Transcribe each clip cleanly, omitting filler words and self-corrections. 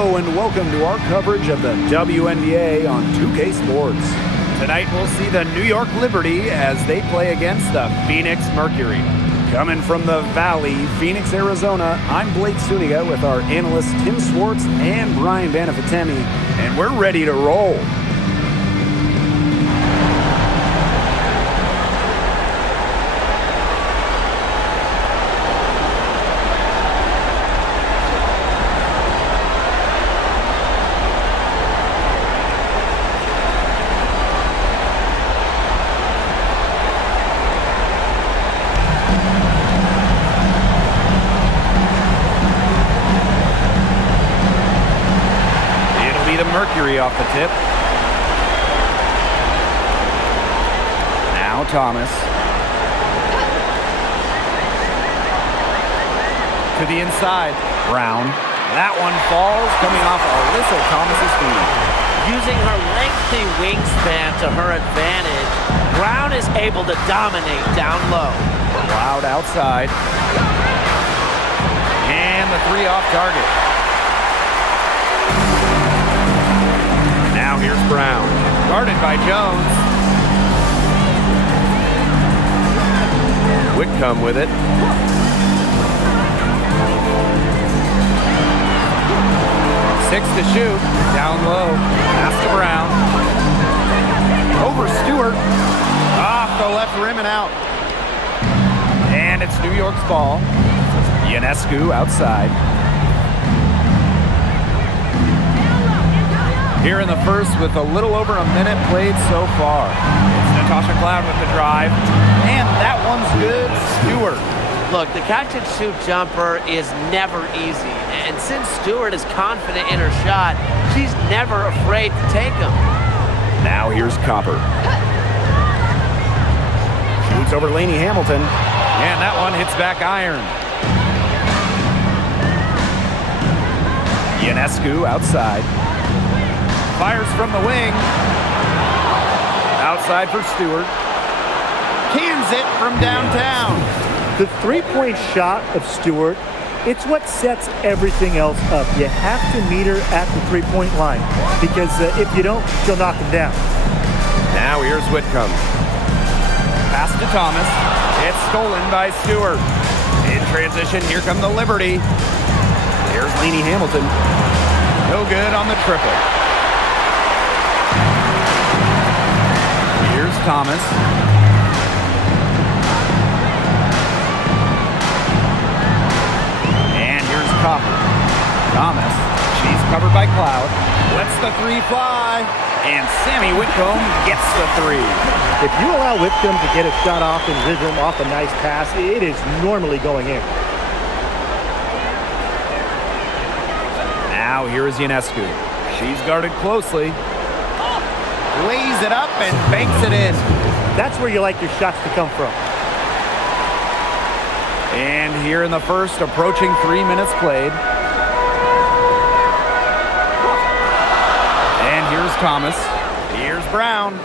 Hello and welcome to our coverage of the WNBA on 2K Sports. Tonight we'll see the New York Liberty as they play against the Phoenix Mercury. Coming from the Valley, Phoenix, Arizona, I'm Blake Suniga with our analysts Tim Swartz and Brian Banafitemi, and we're ready to roll. Mercury off the tip. Now Thomas. To the inside. Brown. That one falls, coming off Alyssa Thomas's feet. Using her lengthy wingspan to her advantage, Brown is able to dominate down low. Loud outside. And the three off target. Now here's Brown, guarded by Jones. Whitcomb with it. Six to shoot, down low, pass to Brown. Over Stewart, off the left rim and out. And it's New York's ball. Ionescu outside. Here in the first with a little over a minute played so far. It's Natasha Cloud with the drive. And that one's good. Stewart. Look, the catch-and-shoot jumper is never easy. And since Stewart is confident in her shot, she's never afraid to take them. Now here's Copper. Shoots over Lainey Hamilton. And that one hits back iron. Ionescu outside. Fires from the wing. Outside for Stewart. Cans it from downtown. The three-point shot of Stewart, it's what sets everything else up. You have to meet her at the three-point line because if you don't, she'll knock him down. Now here's Whitcomb. Pass to Thomas. It's stolen by Stewart. In transition, here come the Liberty. Here's Lainey Hamilton. No good on the triple. Here's Thomas. And here's Copper. Thomas. She's covered by Cloud. Lets the three fly. And Sammy Whitcomb gets the three. If you allow Whitcomb to get a shot off in rhythm off a nice pass, it is normally going in. Now here is Ionescu. She's guarded closely. Lays it up and banks it in. That's where you like your shots to come from. And here in the first, approaching 3 minutes played. And here's Thomas. Here's Brown.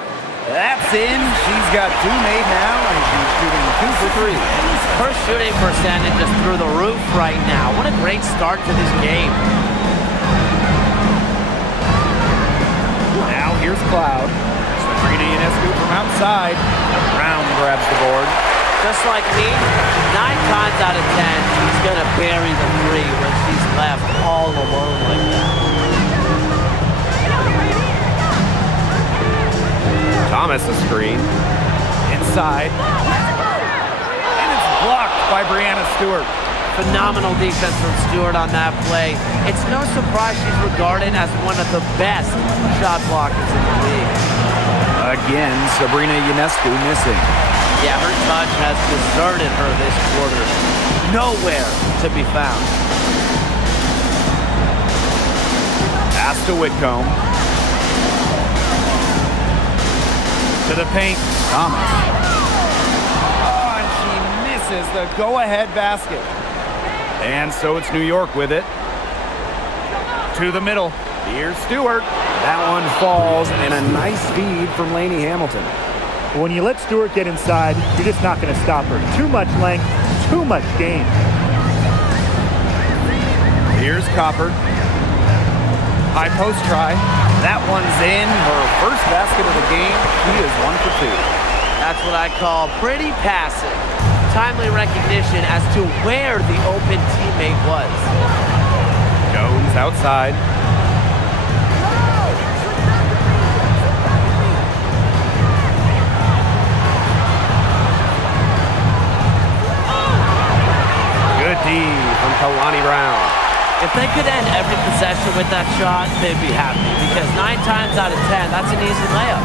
That's in. She's got two made now, and she's shooting 2 for 3. Her shooting percentage is through the roof right now. What a great start to this game. Now here's Cloud. Sabrina Ionescu from outside. Brown grabs the board. Just like me, 9 times out of 10, she's going to bury the three when she's left all alone like that. Thomas a screen. Inside. And it's blocked by Breanna Stewart. Phenomenal defense from Stewart on that play. It's no surprise she's regarded as one of the best shot blockers in the league. Again, Sabrina Ionescu missing. Yeah, her touch has deserted her this quarter. Nowhere to be found. Pass to Whitcomb. To the paint, Thomas. Oh, and she misses the go-ahead basket. And so it's New York with it. To the middle. Here's Stewart. That one falls, and a nice feed from Lainey Hamilton. When you let Stewart get inside, you're just not going to stop her. Too much length, too much game. Here's Copper. High post try. That one's in. Her first basket of the game. She is 1 for 2. That's what I call pretty passive. Timely recognition as to where the open teammate was. Jones outside. Good D from Kalani Brown. If they could end every possession with that shot, they'd be happy because 9 times out of 10, that's an easy layup.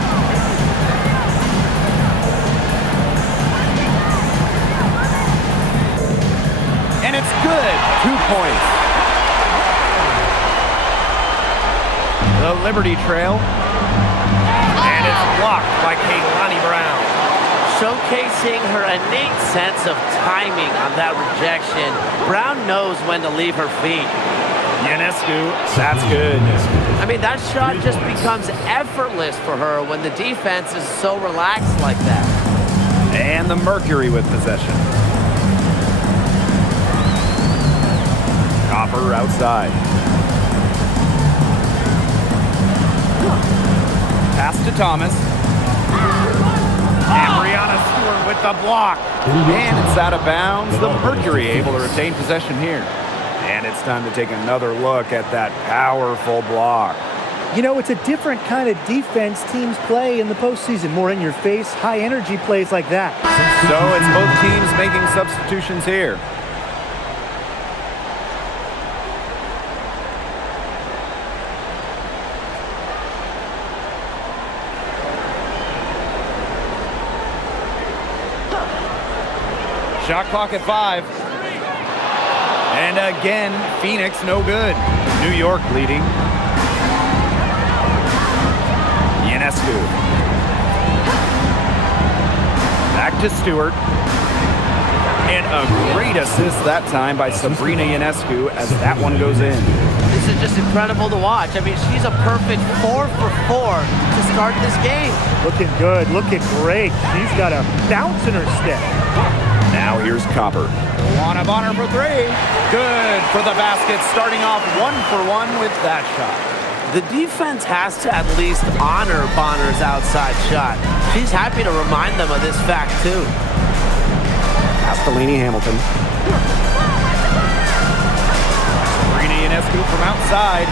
And it's good. 2 points. The Liberty Trail. And it's blocked by Kalani Brown. Showcasing her innate sense of timing on that rejection. Brown knows when to leave her feet. Ionescu, that's good. I mean, that shot just becomes effortless for her when the defense is so relaxed like that. And the Mercury with possession. Copper outside. Pass to Thomas. And Brianna Stewart with the block. And it's out of bounds. The Mercury able to retain possession here. And it's time to take another look at that powerful block. You know, it's a different kind of defense teams play in the postseason. More in your face, high energy plays like that. So it's both teams making substitutions here. Shot clock at 5. And again, Phoenix no good. New York leading. Ionescu. Back to Stewart. And a great assist that time by Sabrina Ionescu as that one goes in. This is just incredible to watch. I mean, she's a perfect 4 for 4 to start this game. Looking good, looking great. She's got a bounce in her step. Now here's Copper. Luana Bonner for 3. Good for the basket, starting off 1 for 1 with that shot. The defense has to at least honor Bonner's outside shot. She's happy to remind them of this fact, too. Castellini Hamilton. Sabrina Ionescu from outside.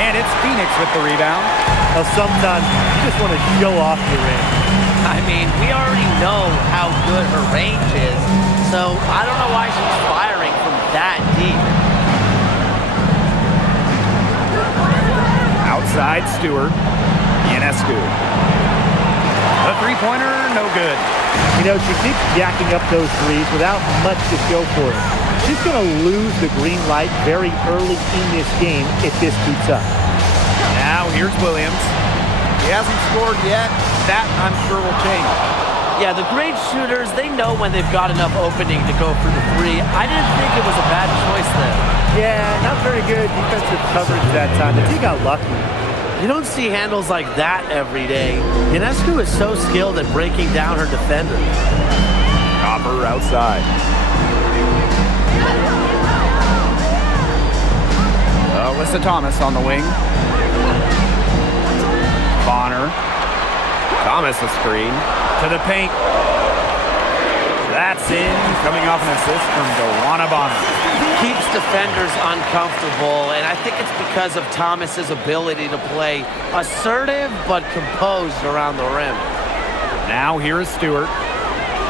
And it's Phoenix with the rebound. Now, sometimes you just want to show off your range. I mean, we already know how good her range is, so I don't know why she's firing from that deep. Outside Stewart. Ionescu. The three-pointer, no good. You know, she keeps jacking up those threes without much to show for it. She's going to lose the green light very early in this game if this keeps up. Now here's Williams. He hasn't scored yet. That, I'm sure, will change. Yeah, the great shooters, they know when they've got enough opening to go for the 3. I didn't think it was a bad choice there. Yeah, not very good defensive coverage that time. The team got lucky. You don't see handles like that every day. Ionescu is so skilled at breaking down her defenders. Copper outside. Alyssa Thomas on the wing. Bonner. Thomas a screen. To the paint. That's in. Coming off an assist from Luana Bonner. Keeps defenders uncomfortable, and I think it's because of Thomas's ability to play assertive but composed around the rim. Now here is Stewart.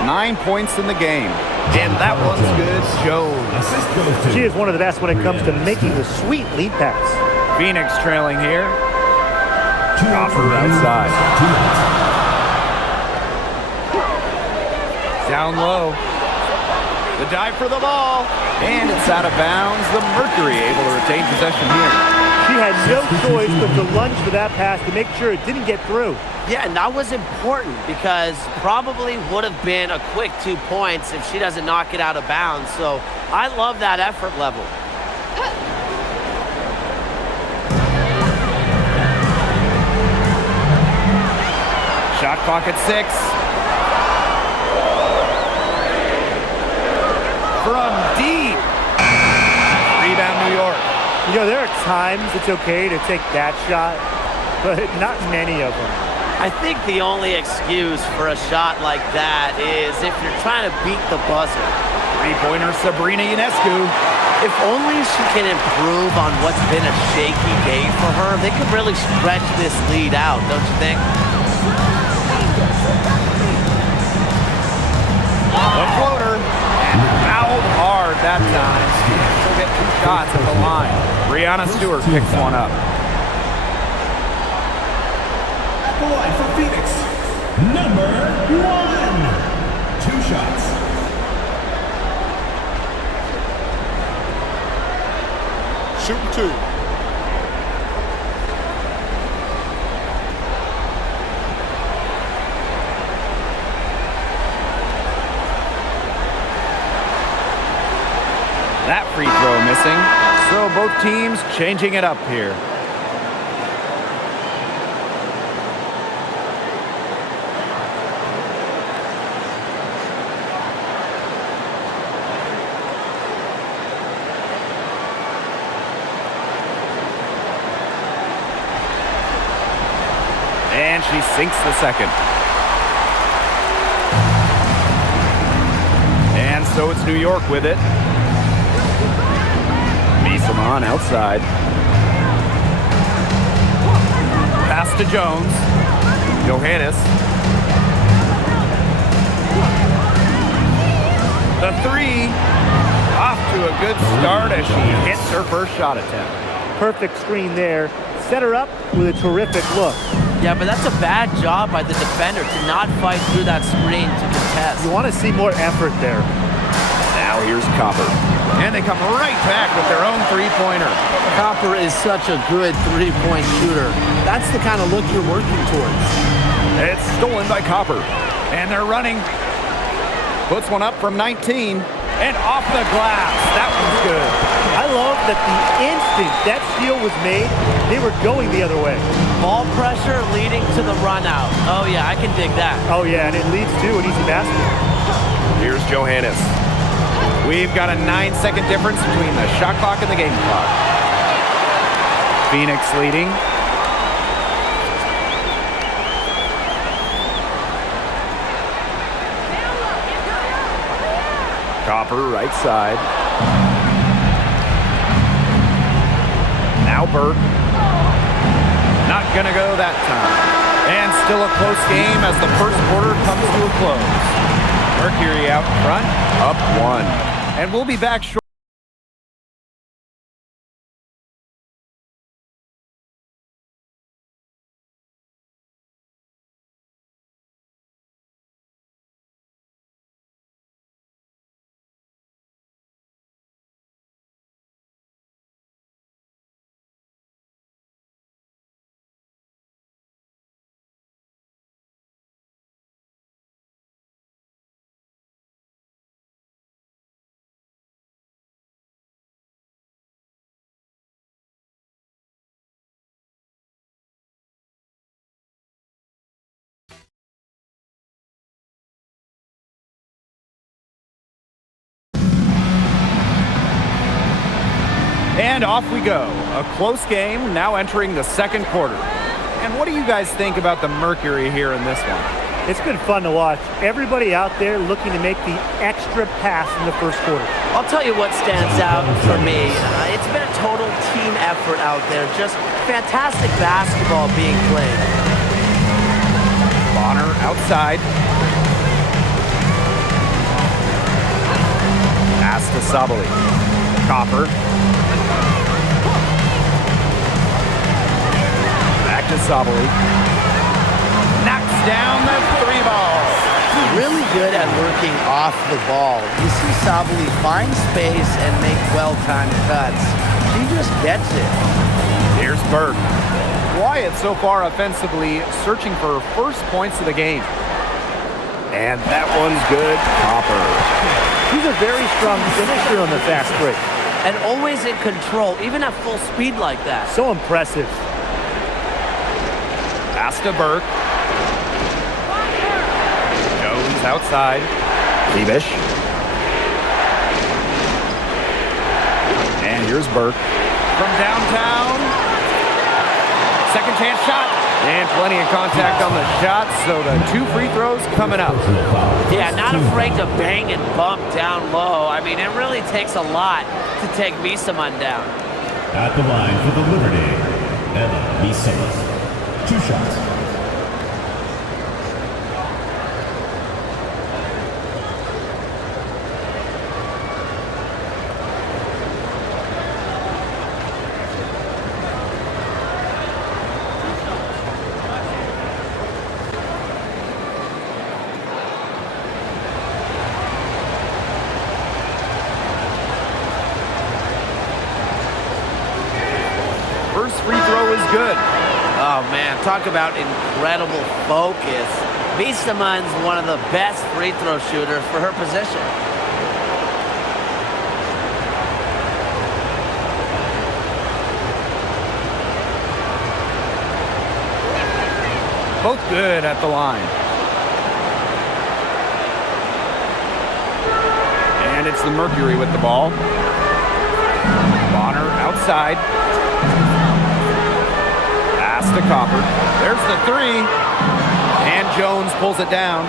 9 points in the game. And that one's good. Jones. She is one of the best when it comes to making the sweet lead pass. Phoenix trailing here. Copper outside. Down low. The dive for the ball. And it's out of bounds. The Mercury able to retain possession here. She had no choice but to lunge for that pass to make sure it didn't get through. Yeah, and that was important because probably would have been a quick 2 points if she doesn't knock it out of bounds. So I love that effort level. Shot clock at 6. From deep. Rebound New York. You know, there are times it's okay to take that shot, but not many of them. I think the only excuse for a shot like that is if you're trying to beat the buzzer. Three-pointer Sabrina Ionescu. If only she can improve on what's been a shaky day for her, they could really stretch this lead out, don't you think? The floater, and fouled hard that time. She'll get 2 shots at the line. Brianna Stewart picks one up. At the line for Phoenix, number 1. 2 shots. Shooting 2. That free throw missing. So both teams changing it up here. And she sinks the second. And so it's New York with it. Misaman outside. Pass to Jones. Johannes. The three. Off to a good start as she hits her first shot attempt. Perfect screen there. Set her up with a terrific look. Yeah, but that's a bad job by the defender to not fight through that screen to contest. You want to see more effort there. Now here's Copper. And they come right back with their own three-pointer. Copper is such a good three-point shooter. That's the kind of look you're working towards. It's stolen by Copper. And they're running. Puts one up from 19. And off the glass. That one's good. I love that the instant that steal was made, they were going the other way. Ball pressure leading to the run out. Oh, yeah, I can dig that. Oh, yeah, and it leads to an easy basket. Here's Johannes. We've got a 9-second difference between the shot clock and the game clock. Phoenix leading. Copper right side. Now Burke. Not gonna go that time. And still a close game as the first quarter comes to a close. Mercury out front, up 1. And we'll be back shortly. And off we go. A close game now entering the second quarter. And what do you guys think about the Mercury here in this one? It's been fun to watch. Everybody out there looking to make the extra pass in the first quarter. I'll tell you what stands out for me. It's been a total team effort out there. Just fantastic basketball being played. Bonner outside. Pass to Sabali. Copper. Back to Sabali. Knocks down the 3 ball. Really good at working off the ball. You see Sabali find space and make well-timed cuts. She just gets it. Here's Burke. Wyatt so far offensively searching for first points of the game. And that one's good. Copper. He's a very strong finisher on the fast break. And always in control, even at full speed like that. So impressive. Pass to Burke. Jones outside. Bebish. And here's Burke. from downtown. Second chance shot. And plenty of contact on the shot, so the 2 free throws coming up. Yeah, not afraid to bang and bump down low. I mean, it really takes a lot to take Misaman down. At the line for the Liberty, Ella Misaman. 2 shots. First free throw is good. Oh, man, talk about incredible focus. Misaman's one of the best free throw shooters for her position. Both good at the line. And it's the Mercury with the ball. Bonner outside. Pass to Copper. There's the 3. And Jones pulls it down.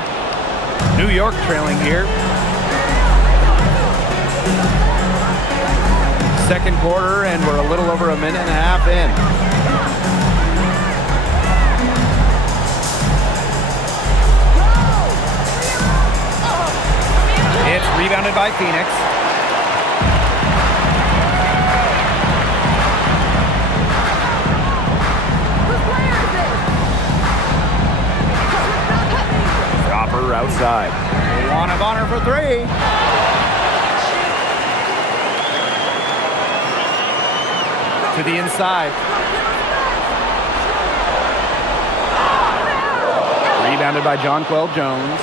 New York trailing here. Second quarter, and we're a little over a minute and a half in. It's rebounded by Phoenix. Copper outside. Luana Bonner for 3. To the inside. Rebounded by Jonquel Jones.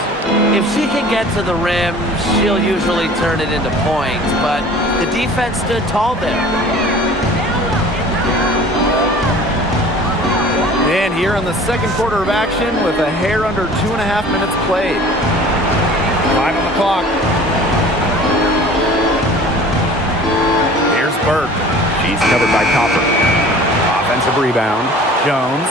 If she can get to the rim, she'll usually turn it into points, but the defense stood tall there. And here in the second quarter of action with a hair under 2.5 minutes played. 5 on the clock. Here's Burke. She's covered by Copper. Offensive rebound. Jones.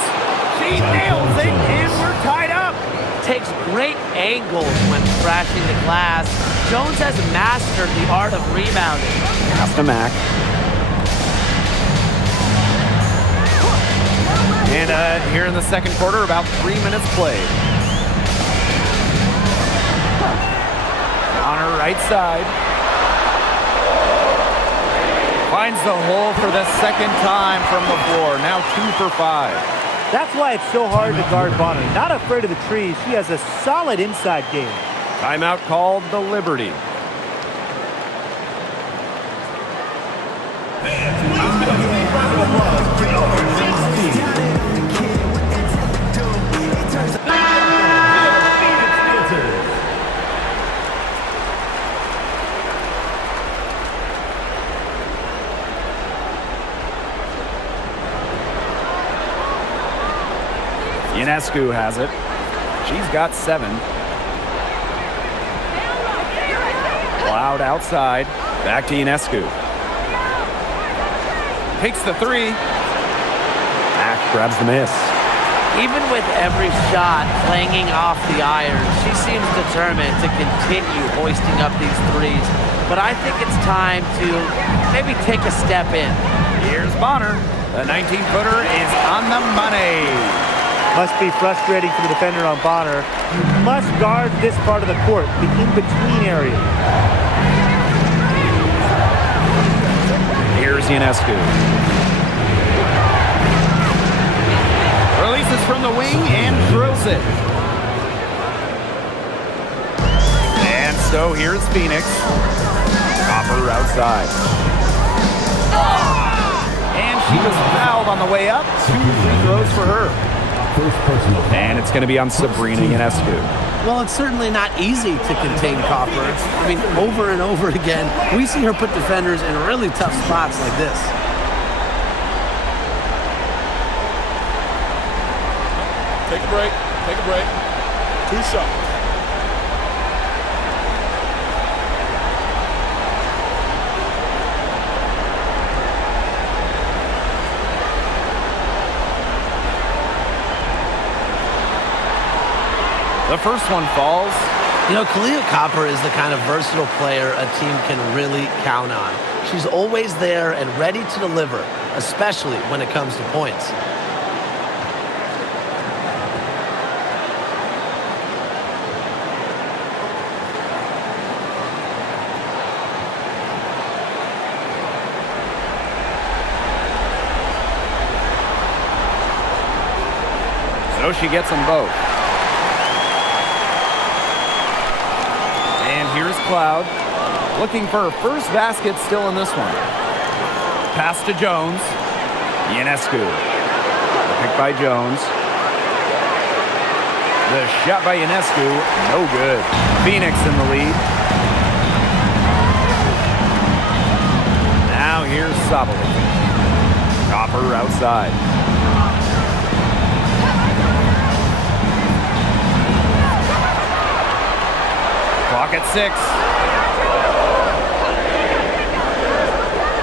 She nails it, and we're tied up. Takes great angles when crashing the glass. Jones has mastered the art of rebounding. Pass to Mack. And here in the second quarter, about 3 minutes played. On her right side. Finds the hole for the second time from the floor. Now 2 for 5. That's why it's so hard to guard Bonner. Not afraid of the trees. She has a solid inside game. Timeout called the Liberty. Ionescu has it. She's got 7. Loud outside. Back to Ionescu. Takes the 3. Mack grabs the miss. Even with every shot clanging off the iron, she seems determined to continue hoisting up these threes. But I think it's time to maybe take a step in. Here's Bonner. The 19-footer is on the money. Must be frustrating for the defender on Bonner. You must guard this part of the court, the in-between area. Here's Ionescu. Releases from the wing and drills it. And so here's Phoenix. Copper outside. And she was fouled on the way up. 2 free throws for her. And it's going to be on Sabrina Ionescu. Well, it's certainly not easy to contain Copper. I mean, over and over again, we see her put defenders in really tough spots like this. Take a break. Take a break. 2 shots. The first one falls. You know, Kahleah Copper is the kind of versatile player a team can really count on. She's always there and ready to deliver, especially when it comes to points. So she gets them both. And here's Cloud, looking for her first basket still in this one. Pass to Jones. Ionescu. Picked by Jones. The shot by Ionescu, no good. Phoenix in the lead. Now here's Sabali. Copper outside. Clock at 6.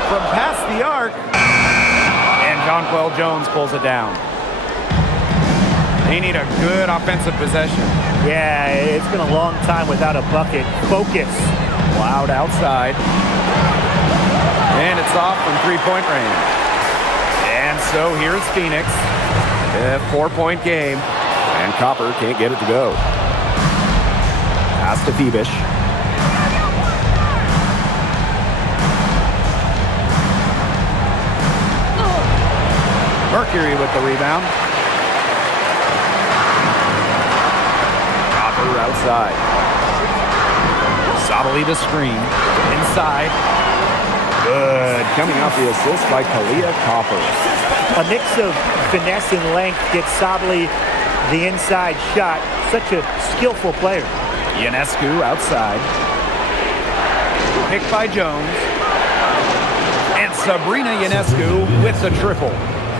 From past the arc. And Jonquel Jones pulls it down. They need a good offensive possession. Yeah, it's been a long time without a bucket. Focus. Cloud outside. And it's off from three-point range. And so here's Phoenix. A 4-point game. And Copper can't get it to go. Pass to Phoebish. Mercury with the rebound. Copper outside. Sabali to screen. Inside. Good. Coming off the assist by Kahleah Copper. A mix of finesse and length gets Sabali the inside shot. Such a skillful player. Ionescu outside. Picked by Jones. And Sabrina Ionescu with the triple.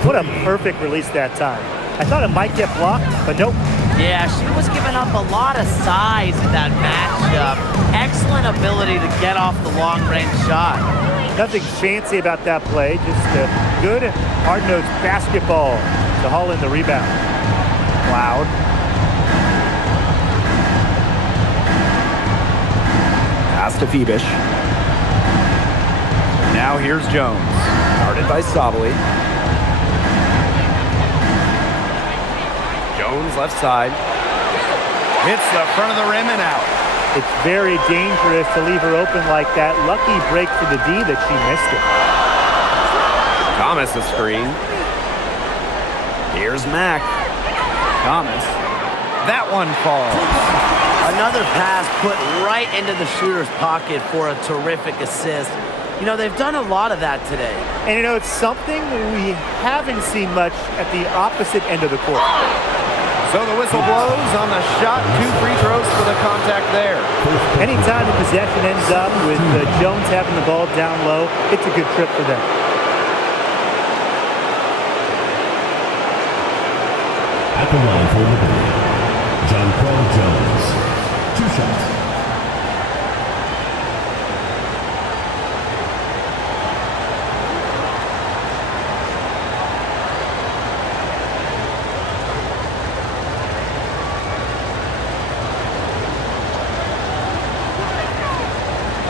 What a perfect release that time. I thought it might get blocked, but nope. Yeah, she was giving up a lot of size in that matchup. Excellent ability to get off the long-range shot. Nothing fancy about that play, just a good, hard-nosed basketball to haul in the rebound. Cloud. Pass to Phoebish. Now here's Jones. Guarded by Sabali. Jones left side. Hits the front of the rim and out. It's very dangerous to leave her open like that. Lucky break for the D that she missed it. Thomas a screen. Here's Mack. Thomas. That one falls. Another pass put right into the shooter's pocket for a terrific assist. You know, they've done a lot of that today. And you know, it's something we haven't seen much at the opposite end of the court. So the whistle blows on the shot. 2 free throws for the contact there. Anytime the possession ends up with Jones having the ball down low, it's a good trip for them. At the line for Liberty, Jonquel Jones. 2 shots.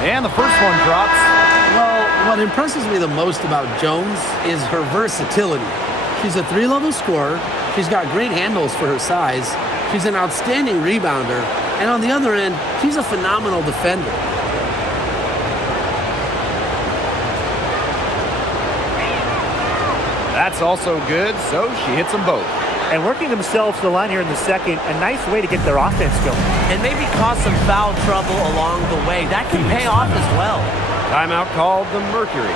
And the first one drops. Well, what impresses me the most about Jones is her versatility. She's a 3-level scorer. She's got great handles for her size. She's an outstanding rebounder. And on the other end, she's a phenomenal defender. That's also good, so she hits them both. And working themselves to the line here in the second, a nice way to get their offense going. And maybe cause some foul trouble along the way. That can pay off as well. Timeout called the Mercury.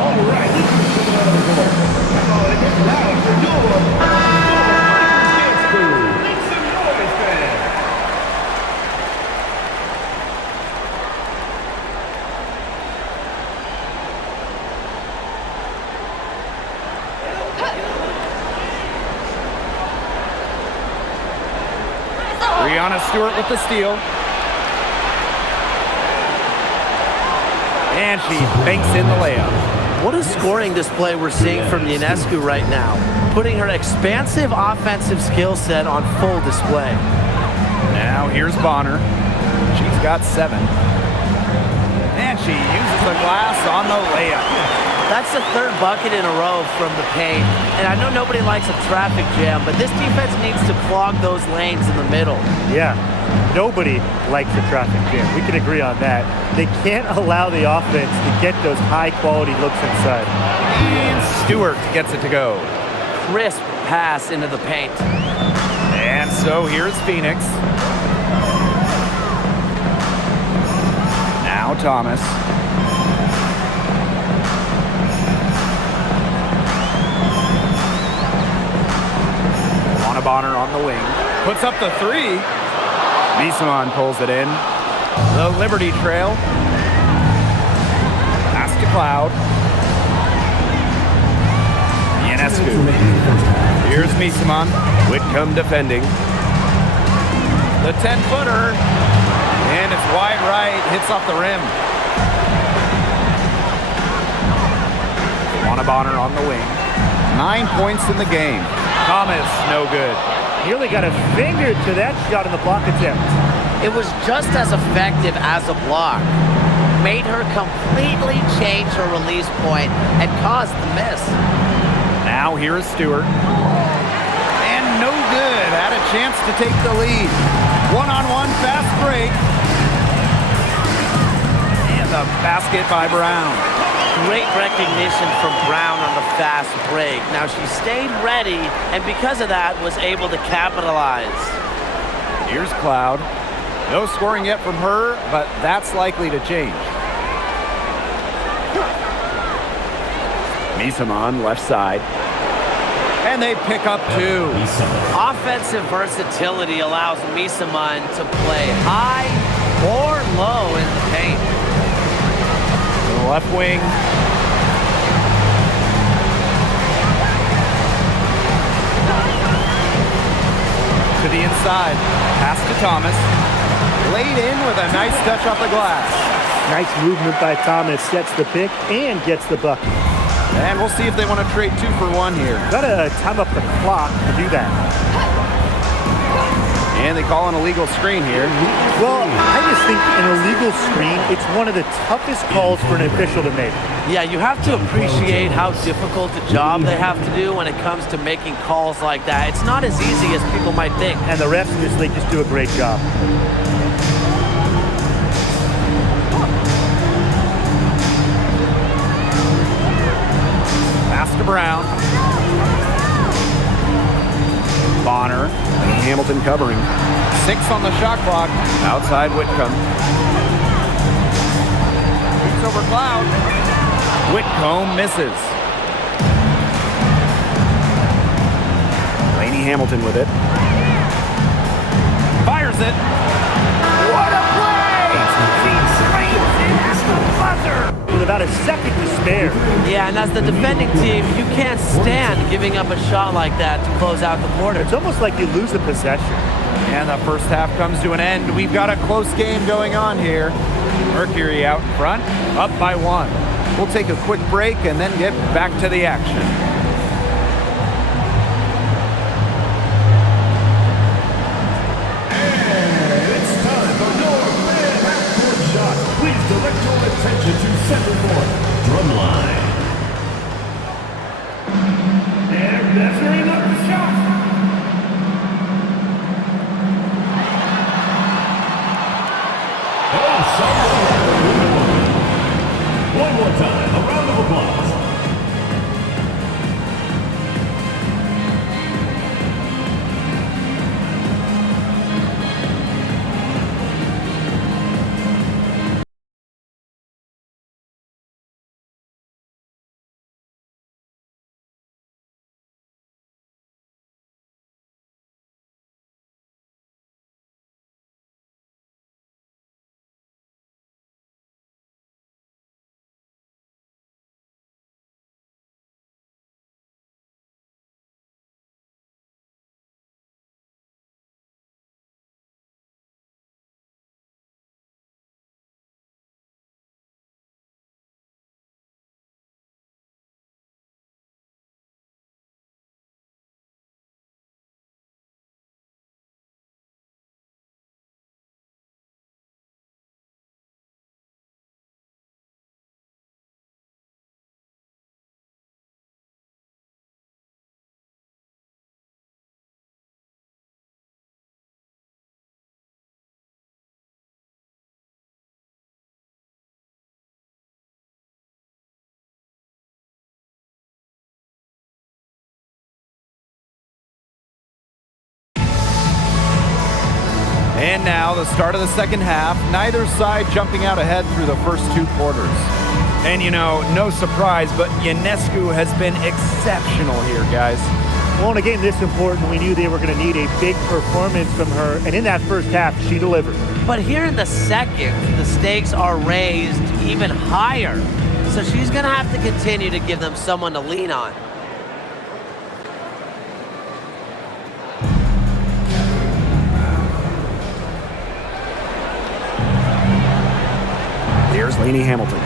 All right. Brianna Stewart with the steal. And she banks in the layup. What a scoring display we're seeing from Ionescu right now, putting her expansive offensive skill set on full display. Now here's Bonner. She's got 7. And she uses the glass on the layup. That's the 3rd bucket in a row from the paint. And I know nobody likes a traffic jam, but this defense needs to clog those lanes in the middle. Yeah, nobody likes the traffic jam. We can agree on that. They can't allow the offense to get those high-quality looks inside. And Stewart gets it to go. Crisp pass into the paint. And so here's Phoenix. Now Thomas. Bonner on the wing. Puts up the 3. Misaman pulls it in. The Liberty trail. Pass to Cloud. Ionescu. Here's Misaman. Whitcomb defending. The 10-footer. And it's wide right. Hits off the rim. Bonner on the wing. 9 points in the game. Thomas, no good. Nearly got a finger to that shot in the block attempt. It was just as effective as a block. Made her completely change her release point and caused the miss. Now here is Stewart. And no good. Had a chance to take the lead. One-on-one fast break. And the basket by Brown. Great recognition from Brown on the fast break. Now she stayed ready, and because of that, was able to capitalize. Here's Cloud. No scoring yet from her, but that's likely to change. Misaman, left side. And they pick up 2. Offensive versatility allows Misaman to play high or low in the paint. Left wing. To the inside. Pass to Thomas. Laid in with a nice touch off the glass. Nice movement by Thomas. Sets the pick and gets the bucket. And we'll see if they want to trade 2 for 1 here. Gotta time up the clock to do that. And they call an illegal screen here. Well, I just think an illegal screen, it's one of the toughest calls for an official to make. Yeah, you have to appreciate how difficult a job they have to do when it comes to making calls like that. It's not as easy as people might think. And the refs in this league just do a great job. Pass to Brown. Bonner. Hamilton covering. 6 on the shot clock. Outside Whitcomb. Shoots over Cloud. Whitcomb misses. Laney Hamilton with it. Fires it. What a play! She screams it at the buzzer. With about a second to spare. Yeah, and as the defending team, you can't stand giving up a shot like that to close out the quarter. It's almost like you lose a possession. And the first half comes to an end. We've got a close game going on here. Mercury out in front, up by 1. We'll take a quick break and then get back to the action. It's time for your fan half-court shot. Please direct your attention to center court. Drumline. And measuring up the shot. One more time, a round of applause. And now the start of the second half. Neither side jumping out ahead through the first 2 quarters. And you know, no surprise, but Ionescu has been exceptional here, guys. Well, in a game this important, we knew they were going to need a big performance from her. And in that first half, she delivered. But here in the second, the stakes are raised even higher. So she's going to have to continue to give them someone to lean on. Here's Lainey Hamilton.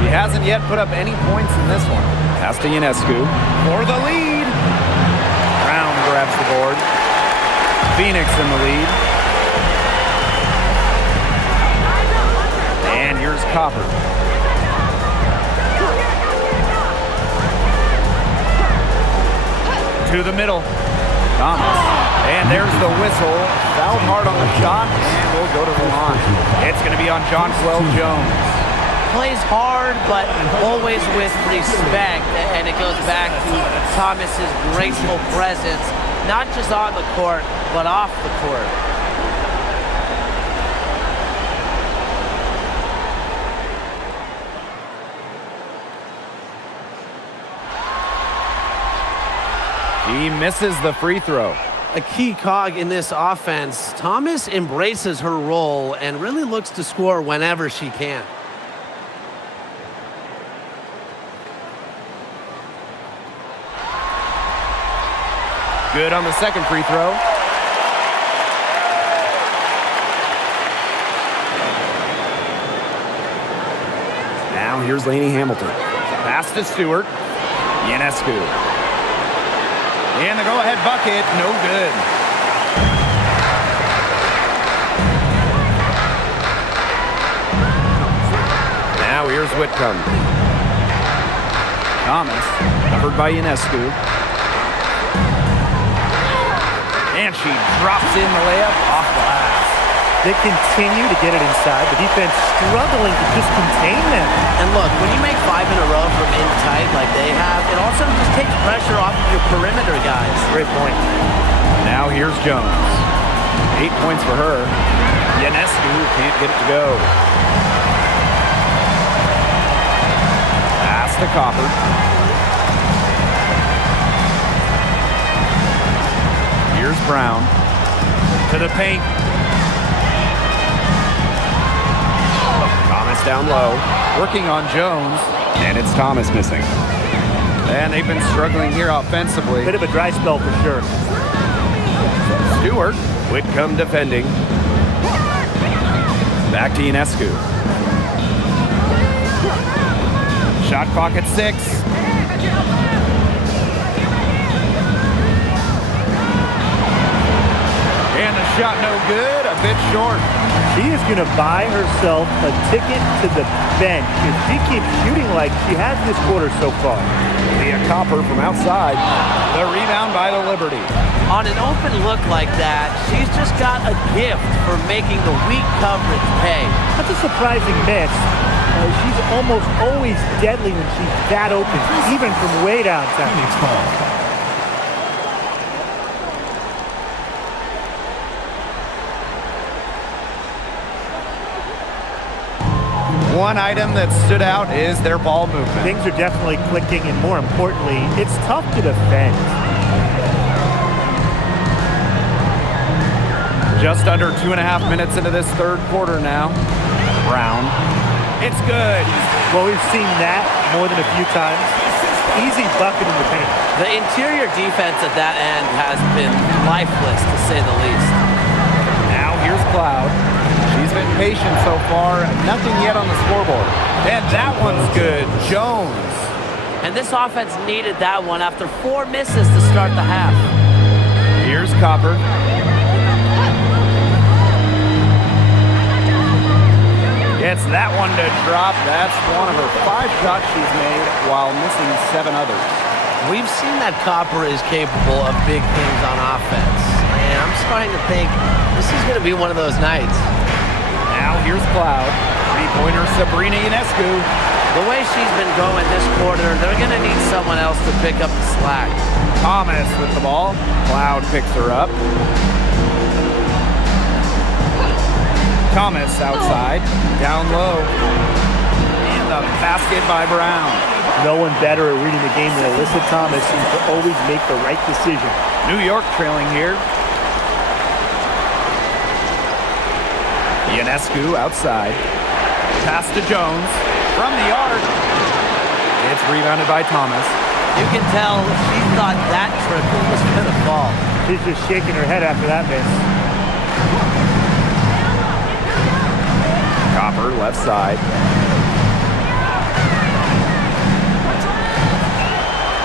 She hasn't yet put up any points in this one. Pass to Ionescu for the lead. Brown grabs the board. Phoenix in the lead. And here's Copper. To the middle. Thomas. And there's the whistle. Fouled hard on the shot, and we'll go to the line. It's going to be on Jonquel Jones. Plays hard, but always with respect, and it goes back to Thomas's graceful presence, not just on the court, but off the court. He misses the free throw. A key cog in this offense, Thomas embraces her role and really looks to score whenever she can. Good on the second free throw. Now here's Lainey Hamilton. Pass to Stewart. Ionescu. And the go-ahead bucket, no good. Now here's Whitcomb. Thomas, covered by Ionescu. And she drops in the layup off glass. They continue to get it inside. The defense struggling to just contain them. And look, when you make 5 in a row from in tight like they have, it also just takes pressure off of your perimeter guys. Great point. Now here's Jones. 8 points for her. Ionescu can't get it to go. Pass to Copper. Here's Brown. To the paint. Thomas down low. Working on Jones. And it's Thomas missing. And they've been struggling here offensively. Bit of a dry spell for sure. Stewart. Whitcomb defending. Back to Ionescu. Shot clock at 6. And the shot no good, a bit short. She is going to buy herself a ticket to the bench if she keeps shooting like she has this quarter so far. Leah Copper from outside. The rebound by the Liberty. On an open look like that, she's just got a gift for making the weak coverage pay. That's a surprising miss. She's almost always deadly when she's that open, even from way downtown. One item that stood out is their ball movement. Things are definitely clicking, and more importantly, it's tough to defend. Just under 2.5 minutes into this third quarter now. Brown. It's good. Well, we've seen that more than a few times. Easy bucket in the paint. The interior defense at that end has been lifeless, to say the least. Now here's Cloud. She's been patient so far. Nothing yet on the scoreboard. And that one's good. Jones. And this offense needed that one after 4 misses to start the half. Here's Copper. Gets that one to drop. That's one of her 5 shots she's made while missing 7 others. We've seen that Copper is capable of big things on offense. And I'm starting to think this is going to be one of those nights. Now here's Cloud. 3-pointer Sabrina Ionescu. The way she's been going this quarter, they're going to need someone else to pick up the slack. Thomas with the ball. Cloud picks her up. Thomas outside, down low. And the basket by Brown. No one better at reading the game than Alyssa Thomas seems to always make the right decision. New York trailing here. Ionescu outside. Pass to Jones from the arc. It's rebounded by Thomas. You can tell she thought that triple was going to fall. She's just shaking her head after that miss. Copper left side.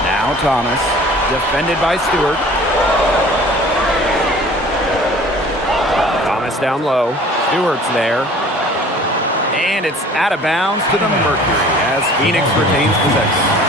Now Thomas, defended by Stewart. Thomas down low. Stewart's there. And it's out of bounds to the Mercury as Phoenix retains possession.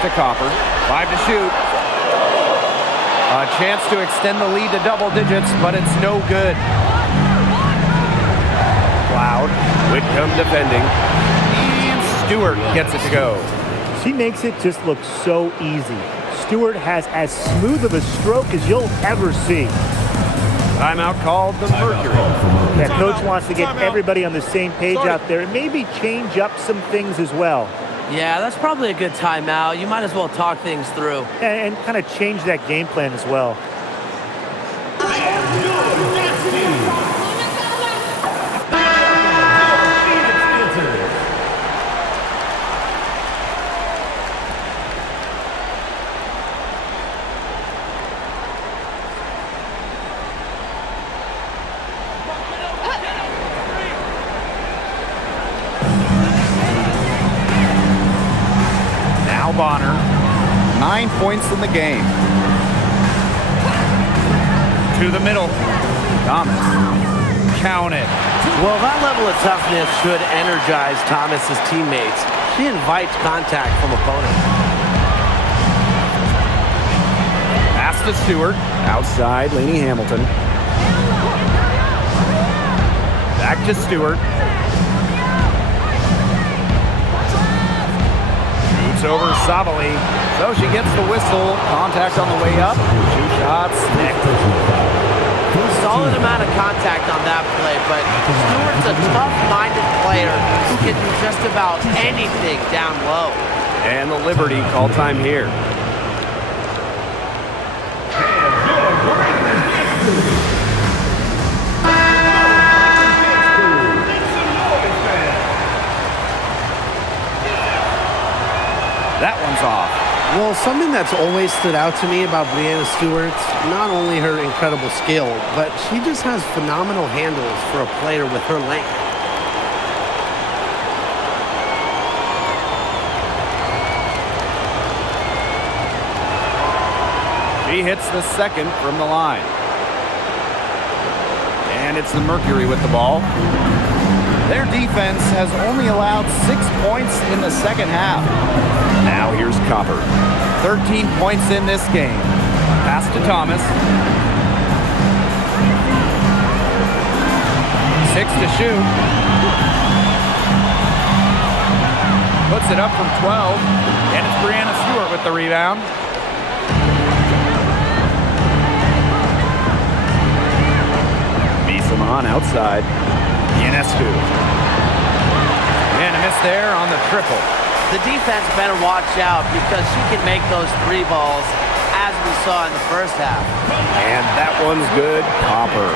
To Copper, 5 to shoot. A chance to extend the lead to double digits, but it's no good. Cloud, Whitcomb defending, and Stewart gets it to go. She makes it just look so easy. Stewart has as smooth of a stroke as you'll ever see. Timeout called the Mercury. That coach wants to get everybody on the same page out there and maybe change up some things as well. Yeah, that's probably a good timeout. You might as well talk things through. And kind of change that game plan as well. Bonner, 9 points in the game. To the middle, Thomas, count it. Well, that level of toughness should energize Thomas's teammates. She invites contact from opponents. Pass to Stewart, outside, Lainey Hamilton. Back to Stewart. Over Sabali, so she gets the whistle. Contact on the way up. 2 shots next. Solid amount of contact on that play, but Stewart's a tough-minded player who can do just about anything down low. And the Liberty call time here. That one's off. Well, something that's always stood out to me about Breanna Stewart, not only her incredible skill, but she just has phenomenal handles for a player with her length. She hits the second from the line. And it's the Mercury with the ball. Their defense has only allowed 6 points in the second half. Now here's Copper. 13 points in this game. Pass to Thomas. 6 to shoot. Puts it up from 12. And it's Breanna Stewart with the rebound. Misaman outside. Ionescu. And a miss there on the triple. The defense better watch out because she can make those 3 balls as we saw in the first half. And that one's good. Copper.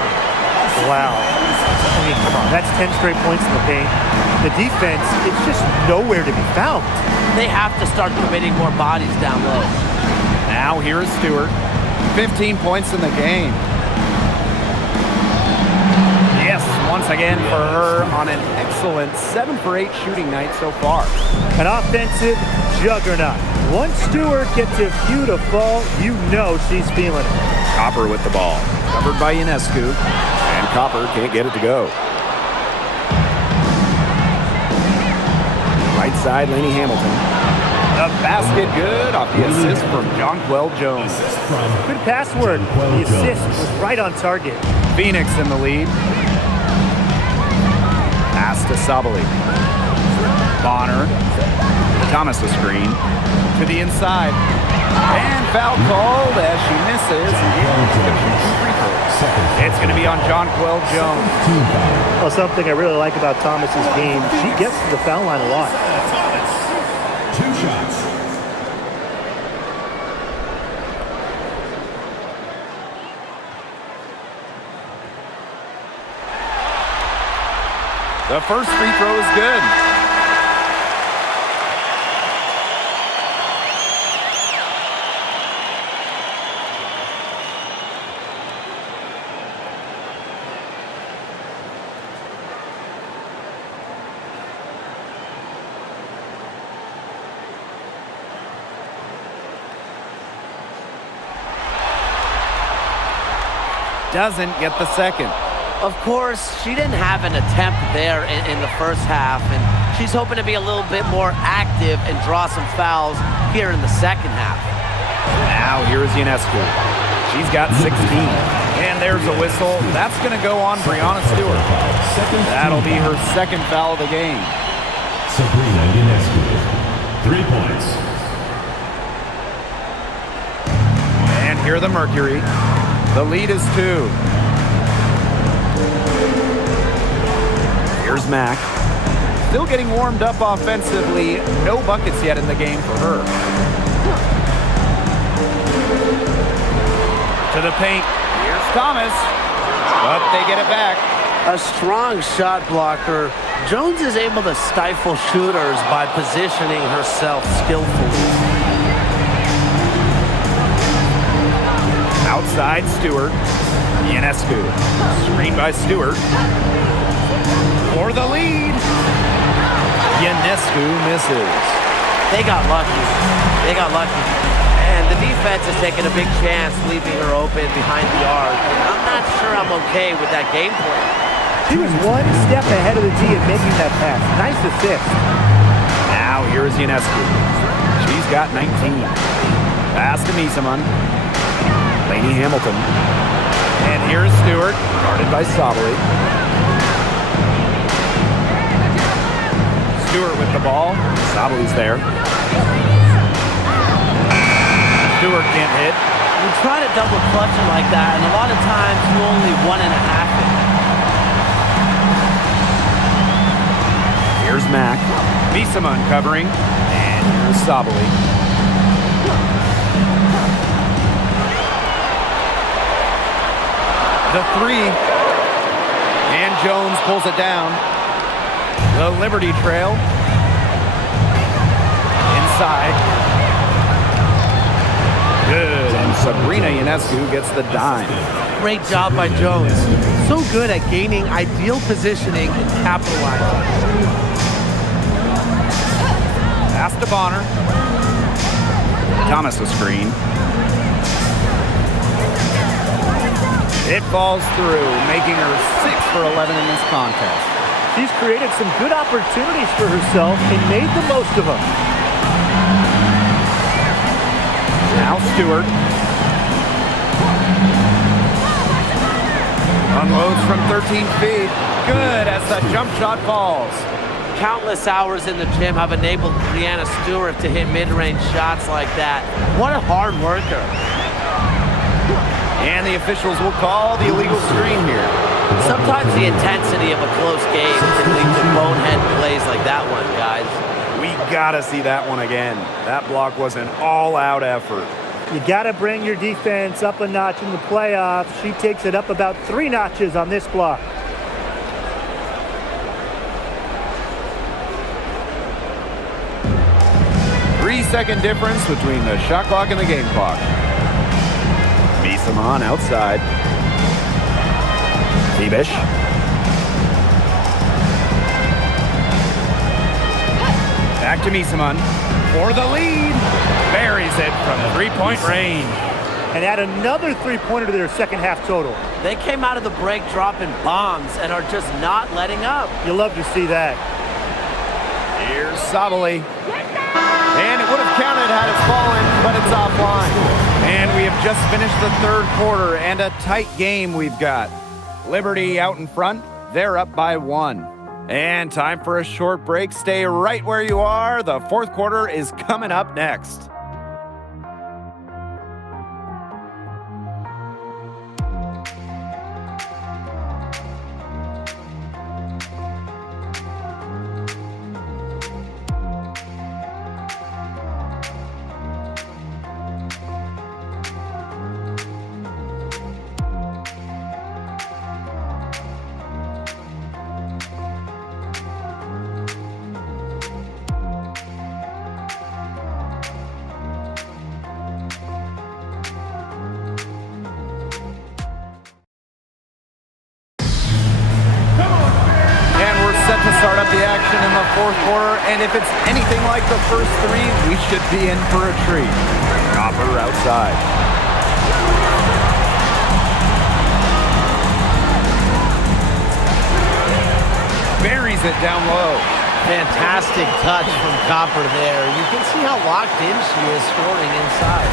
Wow. I mean, come on. That's 10 straight points in the paint. The defense, it's just nowhere to be found. They have to start committing more bodies down low. Now here is Stewart. 15 points in the game. Yes, once again for her on an excellent 7 for 8 shooting night so far. An offensive juggernaut. Once Stewart gets a few to fall, you know she's feeling it. Copper with the ball. Covered by Ionescu. And Copper can't get it to go. Right side, Lainey Hamilton. The basket good off the assist from Jonquel Jones. Good pass work. The assist was right on target. Phoenix in the lead. Pass to Sabali. Bonner. Thomas the screen. To the inside. And foul called as she misses. It's going to be on Jonquel Jones. Well, something I really like about Thomas's game, she gets to the foul line a lot. 2 shots. The first free throw is good. Doesn't get the second. Of course, she didn't have an attempt there in the first half, and she's hoping to be a little bit more active and draw some fouls here in the second half. Now here's Ionescu. She's got 16. And there's a whistle. That's going to go on Breanna Stewart. That'll be her second foul of the game. Sabrina Ionescu, 3 points. And here are the Mercury. The lead is 2. Here's Mack. Still getting warmed up offensively. No buckets yet in the game for her. To the paint. Here's Thomas. But they get it back. A strong shot blocker. Jones is able to stifle shooters by positioning herself skillfully. Outside Stewart. Ionescu. Screen by Stewart. For the lead. Ionescu misses. They got lucky. And the defense is taking a big chance, leaving her open behind the arc. I'm not sure I'm okay with that game plan. She was one step ahead of the D in making that pass. Nice assist. Now here's Ionescu. She's got 19. Pass to Misaman. Lainey Hamilton. And here's Stewart, guarded by Sabali. Stewart with the ball. Sabali's there. Stewart can't hit. You try to double clutch him like that, and a lot of times you only 1.5 it. Here's Mack. Misaman covering. And here's Sabali. The 3. And Jones pulls it down. The Liberty trail. Inside. Good. And Sabrina Ionescu gets the dime. Great job by Jones. So good at gaining ideal positioning and capitalizing. Pass to Bonner. Thomas the screen. It falls through, making her 6 for 11 in this contest. She's created some good opportunities for herself and made the most of them. Now Stewart. Unloads from 13 feet. Good as the jump shot falls. Countless hours in the gym have enabled Breanna Stewart to hit mid-range shots like that. What a hard worker. And the officials will call the illegal screen here. Sometimes the intensity of a close game can lead to bonehead plays like that one, guys. We gotta see that one again. That block was an all-out effort. You gotta bring your defense up a notch in the playoffs. She takes it up about 3 notches on this block. Three-second difference between the shot clock and the game clock. Misaman outside. Tibish. Back to Misaman for the lead. Buries it from 3-point range. And add another 3-pointer to their second half total. They came out of the break dropping bombs and are just not letting up. You love to see that. Here's Sabali. And it would have counted had it fallen, but it's offline. And we have just finished the third quarter, and a tight game we've got. Liberty out in front. They're up by 1. And time for a short break. Stay right where you are. The fourth quarter is coming up next. Set to start up the action in the fourth quarter, and if it's anything like the first 3, we should be in for a treat. Copper outside. Buries it down low. Fantastic touch from Copper there. You can see how locked in she is scoring inside.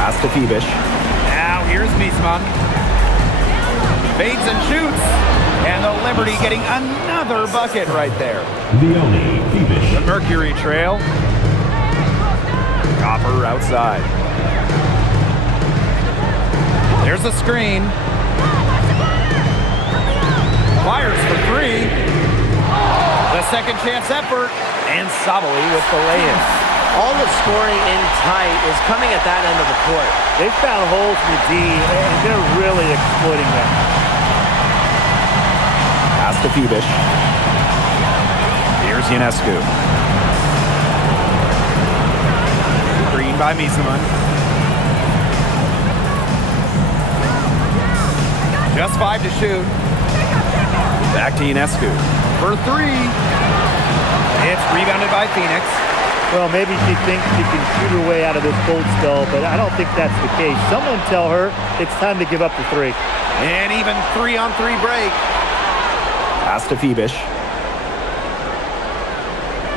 Pass to Phoebish. Now here's Miesman. Fades and shoots. And the Liberty getting another bucket right there. The Mercury trail. Copper outside. There's a screen. Fires for 3. The second chance effort. And Sabali with the lay-in. All the scoring in tight is coming at that end of the court. They've found holes in the D, and they're really exploiting them. Pass to Phoebish. Here's Ionescu. Green by Miesman. Just 5 to shoot. Back to Ionescu. For 3. It's rebounded by Phoenix. Well, maybe she thinks she can shoot her way out of this cold spell, but I don't think that's the case. Someone tell her it's time to give up the 3. And even 3-on-3 break. Pass to Phoebish.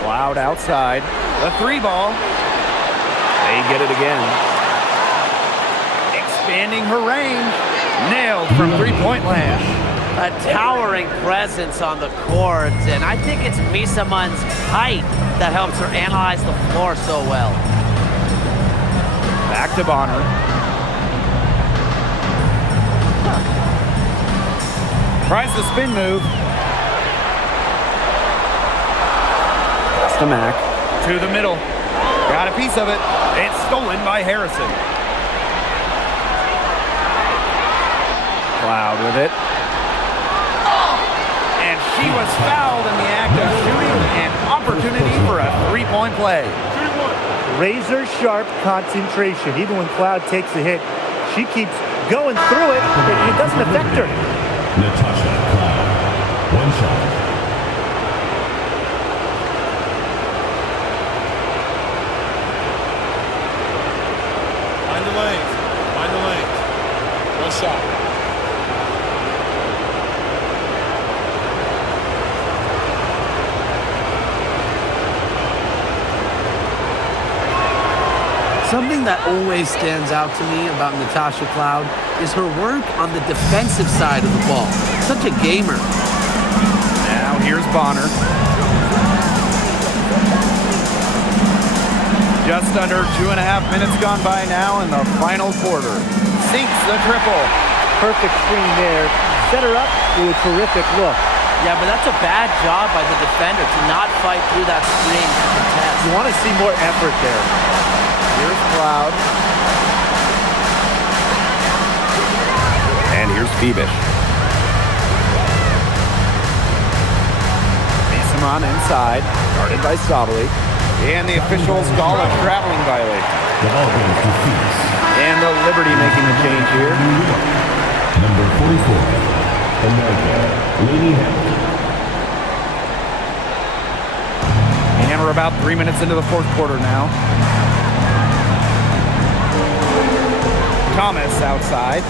Loud outside. The 3 ball. They get it again. Expanding her range. Nailed from three-point land. A towering presence on the court, and I think it's Miesman's height that helps her analyze the floor so well. Back to Bonner. Tries the spin move. Pass to Mack. To the middle. Got a piece of it. It's stolen by Harrison. Cloud with it. And she was fouled in the act of shooting, an opportunity for a three-point play. Razor sharp concentration. Even when Cloud takes a hit, she keeps going through it. It doesn't affect her. Natasha Cloud. 1 shot. Find the lanes. Find the lanes. 1 shot. Something that always stands out to me about Natasha Cloud is her work on the defensive side of the ball. Such a gamer. Now here's Bonner. Just under 2.5 minutes gone by now in the final quarter. Sinks the triple. Perfect screen there. Set her up to a terrific look. Yeah, but that's a bad job by the defender to not fight through that screen to contest. You want to see more effort there. Here's Cloud. And here's Phoebish. Miesman inside, guarded by Sabali. And the officials call a traveling violation. The ball goes to Phoenix. And the Liberty making the change here. Number 44, America, Lady Hamilton. And we're about 3 minutes into the fourth quarter now. Thomas outside.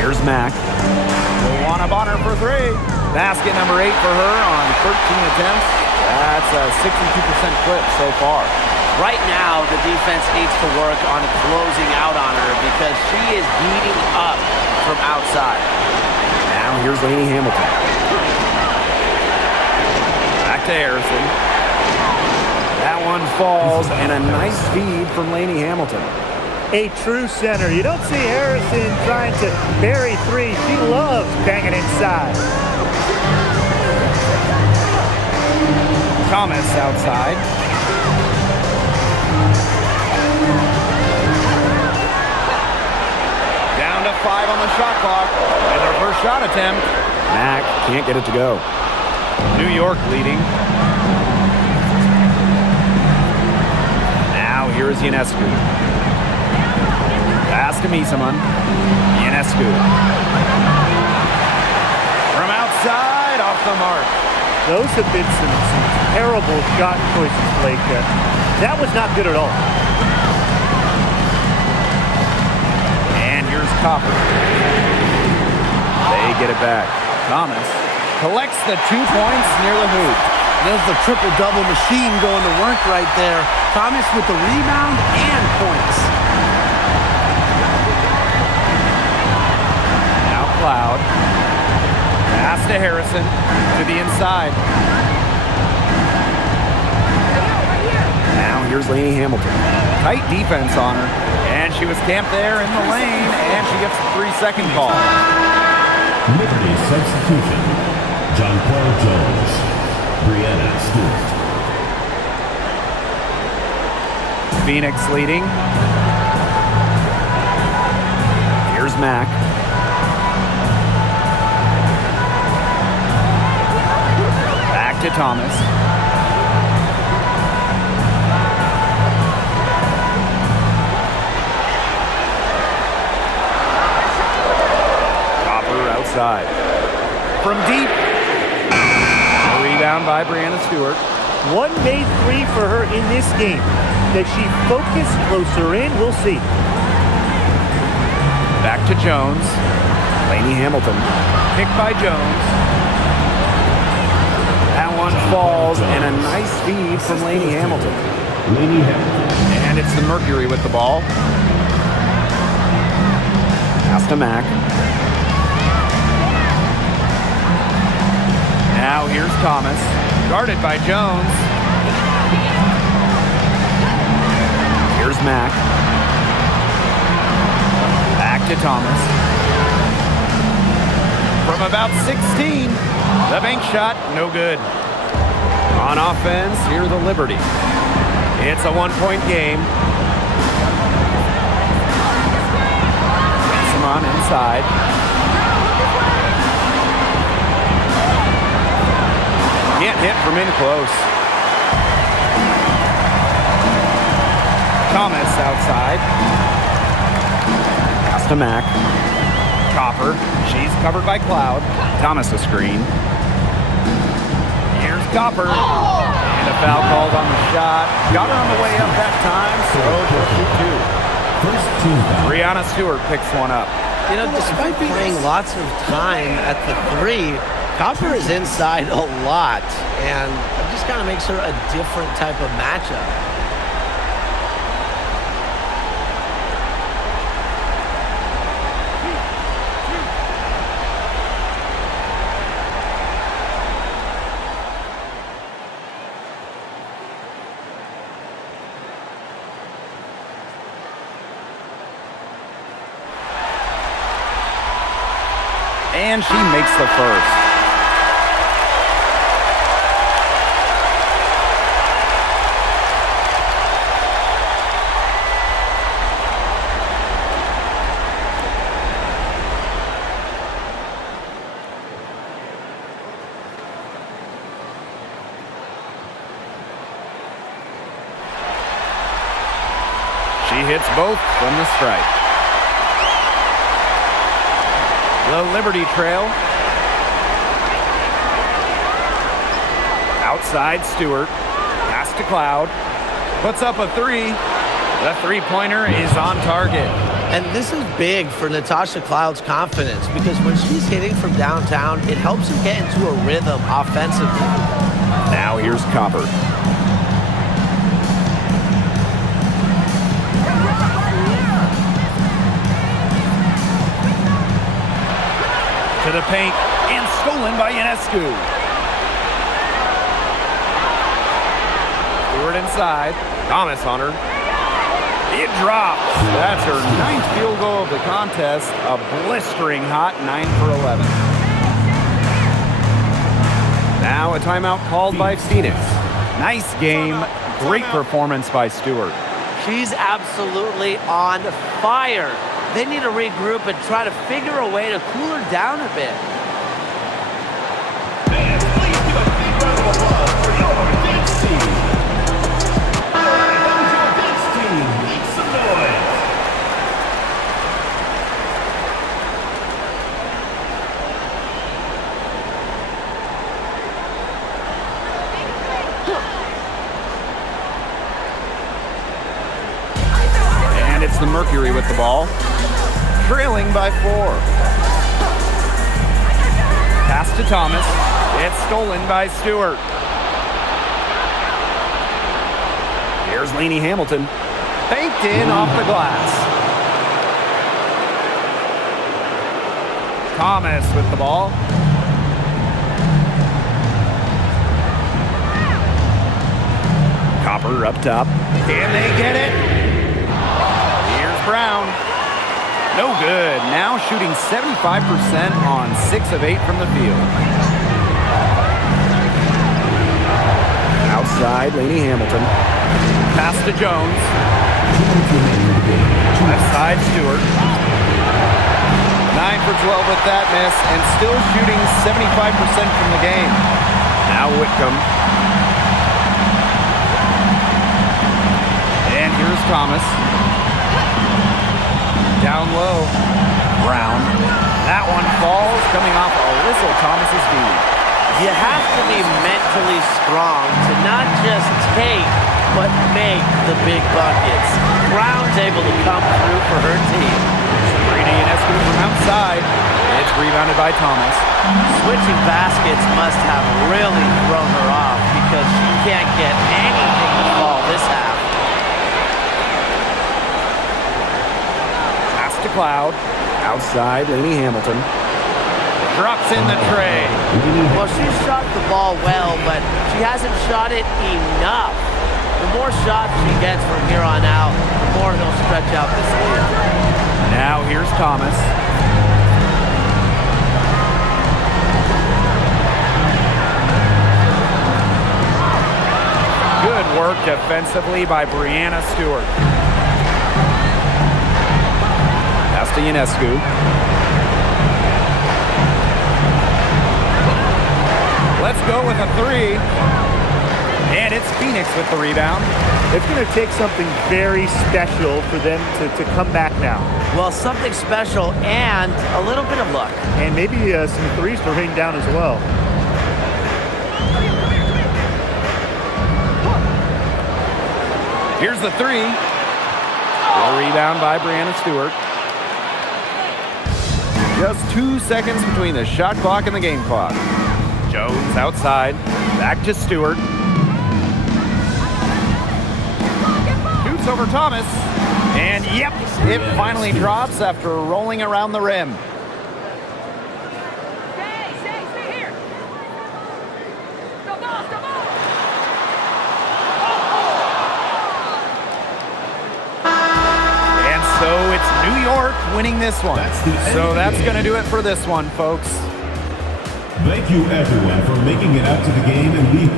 Here's Mack. Luana Bonner for 3. Basket number 8 for her on 13 attempts. That's a 62% clip so far. Right now, the defense needs to work on closing out on her because she is heating up from outside. Now here's Lainey Hamilton. Back to Harrison. That one falls, and a nice feed from Lainey Hamilton. A true center. You don't see Harrison trying to bury three. She loves banging inside. Thomas outside. Down to 5 on the shot clock. With her first shot attempt. Mack can't get it to go. New York leading. Now here is Ionescu. Pass to Misaman. Ionescu. From outside, off the mark. Those have been some terrible shot choices, Blake. That was not good at all. And here's Copper. They get it back. Thomas collects the 2 points near the hoop. There's the triple-double machine going to work right there. Thomas with the rebound and points. Now Cloud. Pass to Harrison to the inside. Now here's Lainey Hamilton. Tight defense on her. And she was camped there in the lane, and she gets a 3-second call. Liberty substitution. John Paul Jones. Brianna Stewart. Phoenix leading. Here's Mack. Back to Thomas. Copper outside. From deep. A rebound by Brianna Stewart. One made three for her in this game. Does she focus closer in? We'll see. Back to Jones. Lainey Hamilton. Picked by Jones. That one falls, and a nice feed from Lainey Hamilton. Lainey Hamilton. And it's the Mercury with the ball. Pass to Mack. Now here's Thomas. Guarded by Jones. Here's Mack. Back to Thomas. From about 16, the bank shot, no good. On offense, here the Liberty. It's a 1-point game. Simon inside. Can't hit from in close. Thomas outside. Pass to Mack. Copper. She's covered by Cloud. Thomas a screen. Here's Copper. And a foul called on the shot. Got her on the way up that time, so just shoot 2. First team foul. Brianna Stewart picks one up. You know, despite playing lots of time at the 3, Copper is inside a lot, and it just kind of makes her a different type of matchup. And she makes the first. She hits both from the stripe. The Liberty trail. Outside Stewart. Pass to Cloud. Puts up a 3. The three-pointer is on target. And this is big for Natasha Cloud's confidence because when she's hitting from downtown, it helps her get into a rhythm offensively. Now here's Copper. To the paint, and stolen by Ionescu. Stewart inside. Thomas on her. It drops. That's her 9th field goal of the contest. A blistering hot 9 for 11. Now a timeout called by Phoenix. Nice game. Great performance by Stewart. She's absolutely on fire. They need to regroup and try to figure a way to cool her down a bit. Fans, please give a big round of applause for your Knicks team. How's your Knicks team? Make some noise. And it's the Mercury with the ball. Trailing by 4. Pass to Thomas. It's stolen by Stewart. Here's Lainey Hamilton. Banked in off the glass. Thomas with the ball. Copper up top. Can they get it? Here's Brown. No good. Now shooting 75% on 6 of 8 from the field. Outside, Lainey Hamilton. Pass to Jones. Left side, Stewart. 9 for 12 with that miss, and still shooting 75% from the game. Now Whitcomb. And here's Thomas. Down low. Brown. That one falls, coming off Alyssa Thomas's feet. You have to be mentally strong to not just take, but make the big buckets. Brown's able to come through for her team. Sabrina Ionescu from outside. It's rebounded by Thomas. Switching baskets must have really thrown her off because she can't get anything to fall this half. Pass to Cloud. Outside, Lainey Hamilton. Drops in the tray. Well, she shot the ball well, but she hasn't shot it enough. The more shots she gets from here on out, the more he'll stretch out this lead. Now here's Thomas. Good work defensively by Brianna Stewart. Pass to Ionescu. Let's go with a 3. And it's Phoenix with the rebound. It's going to take something very special for them to come back now. Well, something special and a little bit of luck. And maybe some threes to rain down as well. Here's the 3. A rebound by Brianna Stewart. Just 2 seconds between the shot clock and the game clock. Jones outside. Back to Stewart. Shoots over Thomas. And yep, it finally drops after rolling around the rim. Stay here. Go ball. And so it's New York winning this one. So that's going to do it for this one, folks. Thank you, everyone, for making it out to the game, and we